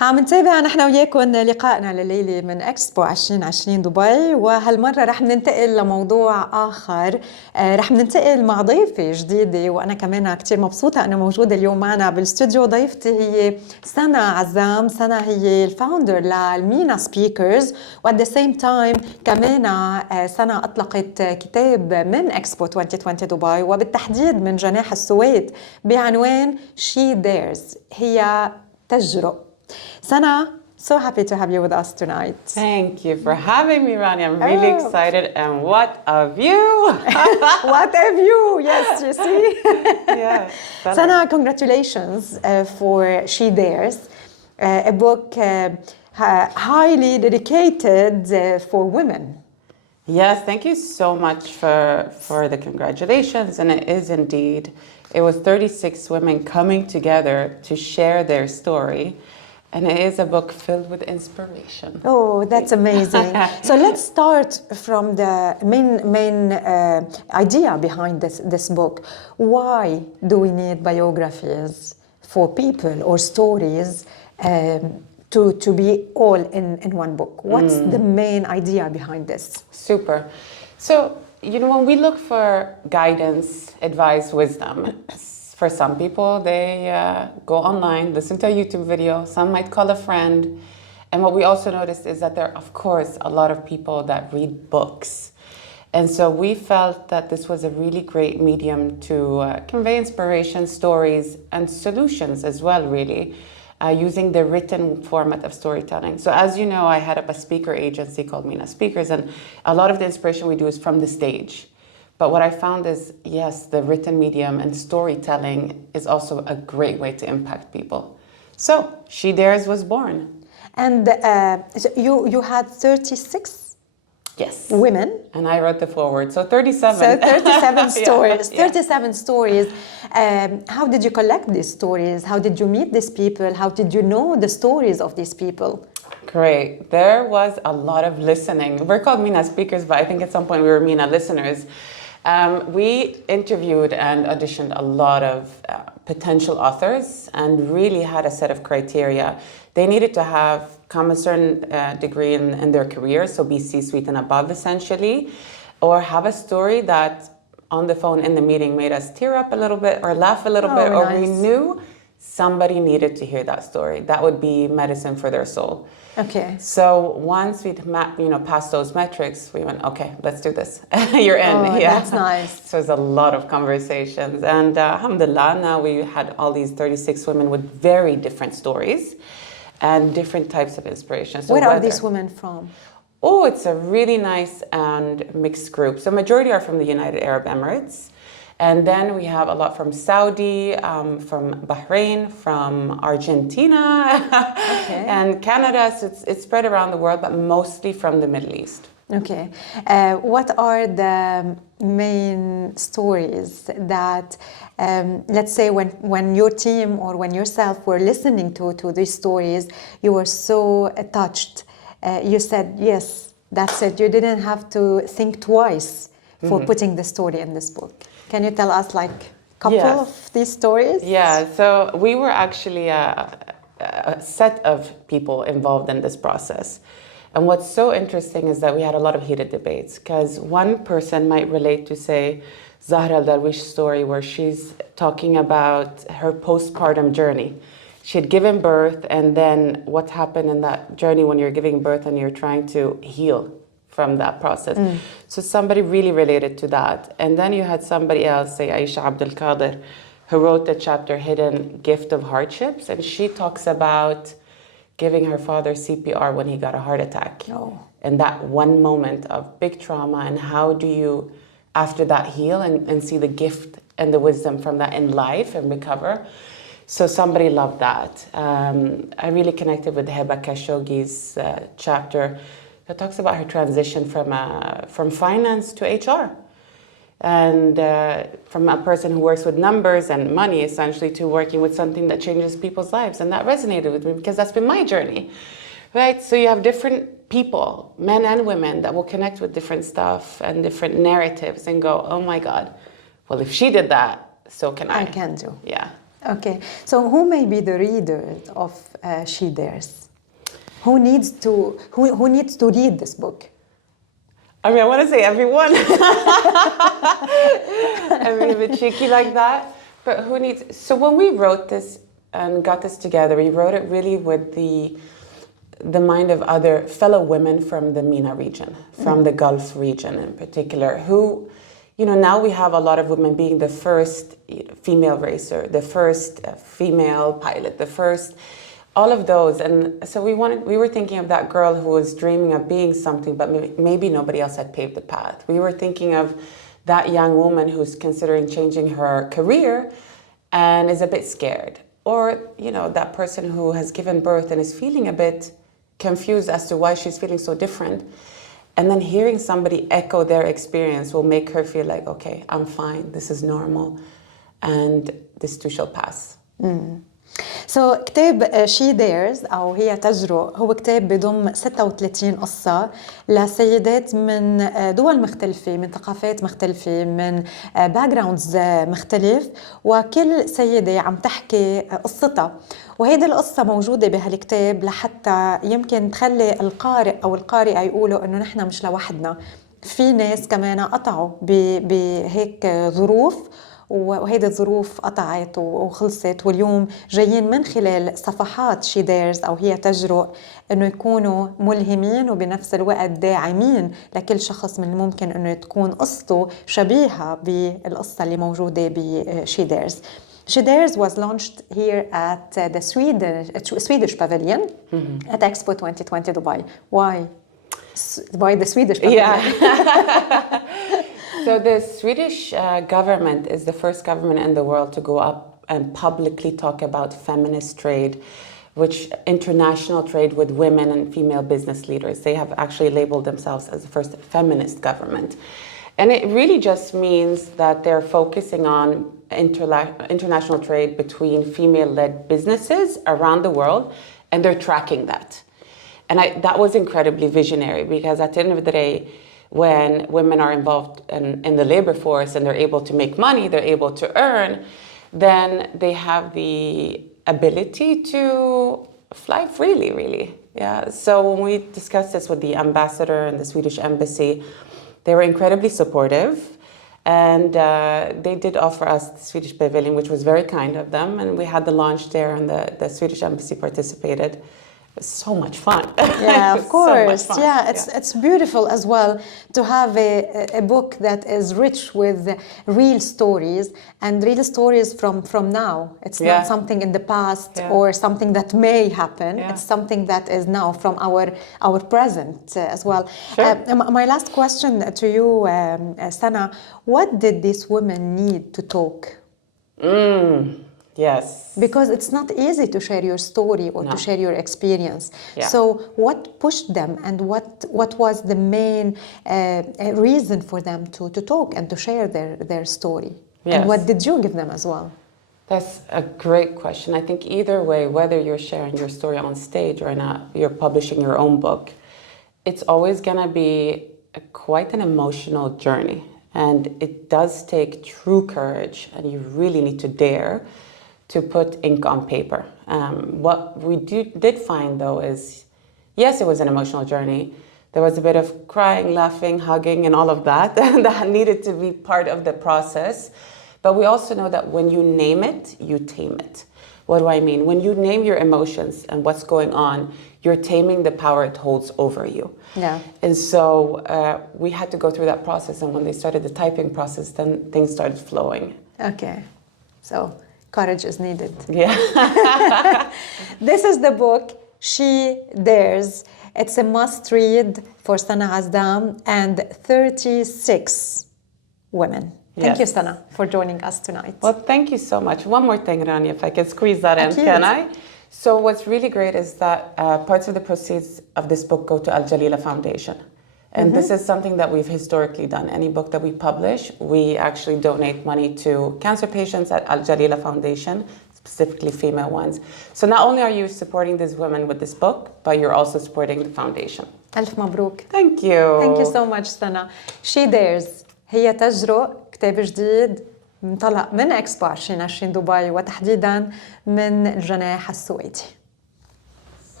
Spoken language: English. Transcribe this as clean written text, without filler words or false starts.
عم نتابع نحن وياكم لقائنا لليلة من اكسبو 2020 دبي، وهالمرة رح ننتقل لموضوع آخر. رح ننتقل مع ضيفة جديدة، وأنا كمان كتير مبسوطة أنا موجودة اليوم معنا بالاستوديو. ضيفتي هي سنة عزام. سنة هي الفاوندر للمينا سبيكرز، وات ذا سيم تايم كمان سنة أطلقت كتاب من اكسبو 2020 دبي، وبالتحديد من جناح السويد، بعنوان She Dares، هي تجرؤ. Sana, so happy to have you with us tonight. Thank you for having me, Rani. I'm really excited. And what a view! What a view! Yes, you see? Yeah. Sana, congratulations for She Dares, a book highly dedicated for women. Yes, thank you so much for the congratulations. And it is indeed. It was 36 women coming together to share their story. And it is a book filled with inspiration. Oh, that's amazing. So let's start from the main idea behind this book. Why do we need biographies for people or stories to be all in one book? What's the main idea behind this? Super. So, when we look for guidance, advice, wisdom, for some people, they go online, listen to a YouTube video, some might call a friend. And what we also noticed is that there are, of course, a lot of people that read books. And so we felt that this was a really great medium to convey inspiration, stories, and solutions as well, really, using the written format of storytelling. So as you know, I head up a speaker agency called Mina Speakers, and a lot of the inspiration we do is from the stage. But what I found is, yes, the written medium and storytelling is also a great way to impact people. So, She Dares was born. And so you had 36 women. And I wrote the foreword, so 37. So 37 stories. Yeah. 37 stories. How did you collect these stories? How did you meet these people? How did you know the stories of these people? Great. There was a lot of listening. We're called Mina Speakers, but I think at some point we were Mina listeners. We interviewed and auditioned a lot of potential authors and really had a set of criteria. They needed to have come a certain degree in their career, so be C-suite and above essentially, or have a story that on the phone in the meeting made us tear up a little bit or laugh a little bit, or nice. we knew somebody needed to hear that story. That would be medicine for their soul. Okay. So once we'd passed those metrics, we went, okay, let's do this. You're in. Oh, yeah. That's nice. So it was a lot of conversations. And alhamdulillah, now we had all these 36 women with very different stories and different types of inspiration. So where are these women from? Oh, it's a really nice and mixed group. So majority are from the United Arab Emirates. And then we have a lot from Saudi, from Bahrain, from Argentina, and Canada. So it's spread around the world, but mostly from the Middle East. Okay. What are the main stories that, let's say, when your team or when yourself were listening to these stories, you were so touched? You said, yes, that's it. You didn't have to think twice for putting the story in this book. Can you tell us like a couple of these stories? Yeah, so we were actually a set of people involved in this process. And what's so interesting is that we had a lot of heated debates, because one person might relate to, say, Zahra al-Darwish story, where she's talking about her postpartum journey. She had given birth, and then what happened in that journey when you're giving birth and you're trying to heal from that process. So somebody really related to that. And then you had somebody else, say Aisha Abdul Qadir, who wrote the chapter Hidden Gift of Hardships, and she talks about giving her father CPR when he got a heart attack. And that one moment of big trauma, and how do you, after that, heal and see the gift and the wisdom from that in life and recover. So somebody loved that. I really connected with Heba Khashoggi's chapter that talks about her transition from finance to HR. And from a person who works with numbers and money, essentially, to working with something that changes people's lives. And that resonated with me, because that's been my journey, right? So you have different people, men and women, that will connect with different stuff and different narratives and go, oh my God, well, if she did that, so can I. I can do. Yeah. Okay, so who may be the reader of She Dares? Who needs to read this book? I mean, I want to say everyone. I'm being a bit cheeky like that. But who needs... So when we wrote this and got this together, we wrote it really with the mind of other fellow women from the MENA region, from the Gulf region in particular, who, you know, now we have a lot of women being the first female racer, the first female pilot, the first... all of those. And so we were thinking of that girl who was dreaming of being something, but maybe nobody else had paved the path. We were thinking of that young woman who's considering changing her career and is a bit scared. Or, you know, that person who has given birth and is feeling a bit confused as to why she's feeling so different. And then hearing somebody echo their experience will make her feel like, okay, I'm fine, this is normal, and this too shall pass. So كتاب She Dares أو هي تجرؤ هو كتاب بضم 36 قصة لسيدات من دول مختلفة، من ثقافات مختلفة، من باكجراوندز مختلف، وكل سيدة عم تحكي قصتها. وهيدي القصة موجودة بهالكتاب لحتى يمكن تخلي القارئ أو القارئة يقولوا إنه نحن مش لوحدنا، في ناس كمان قطعوا بهيك ظروف، وهيدي الظروف قطعت وخلصت، واليوم جايين من خلال صفحات She Dares أو هي تجرؤ إنه يكونوا ملهمين وبنفس الوقت داعمين لكل شخص من الممكن إنه تكون قصته شبيهة بالقصة اللي موجودة ب She Dares. She Dares was launched here at the Swedish pavilion at Expo 2020 Dubai. Why? Why the Swedish pavilion? Yeah. So the Swedish government is the first government in the world to go up and publicly talk about feminist trade, which international trade with women and female business leaders. They have actually labeled themselves as the first feminist government. And it really just means that they're focusing on international trade between female-led businesses around the world, and they're tracking that. And that was incredibly visionary, because at the end of the day, when women are involved in the labor force and they're able to make money, they're able to earn, then they have the ability to fly freely, really. Yeah. So when we discussed this with the ambassador and the Swedish embassy, they were incredibly supportive. And they did offer us the Swedish pavilion, which was very kind of them. And we had the launch there, and the Swedish embassy participated. So much fun. Yeah, of course. So yeah, it's beautiful as well to have a book that is rich with real stories, and real stories from now. It's not something in the past or something that may happen. It's something that is now from our present as well. Sure. My last question to you, Sana, what did these women need to talk? Yes. Because it's not easy to share your story or to share your experience. Yeah. So what pushed them, and what was the main reason for them to talk and to share their story? Yes. And what did you give them as well? That's a great question. I think either way, whether you're sharing your story on stage or not, you're publishing your own book, it's always going to be quite an emotional journey. And it does take true courage, and you really need to dare to put ink on paper. What we did find, though, is, yes, it was an emotional journey. There was a bit of crying, laughing, hugging, and all of that that needed to be part of the process. But we also know that when you name it, you tame it. What do I mean? When you name your emotions and what's going on, you're taming the power it holds over you. Yeah. And so we had to go through that process. And when they started the typing process, then things started flowing. Okay. So courage is needed. Yeah. This is the book, She Dares. It's a must read for Sana Azdam and 36 women. Thank you, Sana, for joining us tonight. Well, thank you so much. One more thing, Rania, if I can squeeze that in, can I? So what's really great is that parts of the proceeds of this book go to Al Jalila Foundation. And this is something that we've historically done. Any book that we publish, we actually donate money to cancer patients at Al Jalila Foundation, specifically female ones. So not only are you supporting these women with this book, but you're also supporting the foundation. ألف مبروك. Thank you. Thank you so much, Sana. She Dares. هي تجرؤ، كتاب جديد انطلق من إكسبو 2020 دبي وتحديداً من الجناح السويدي.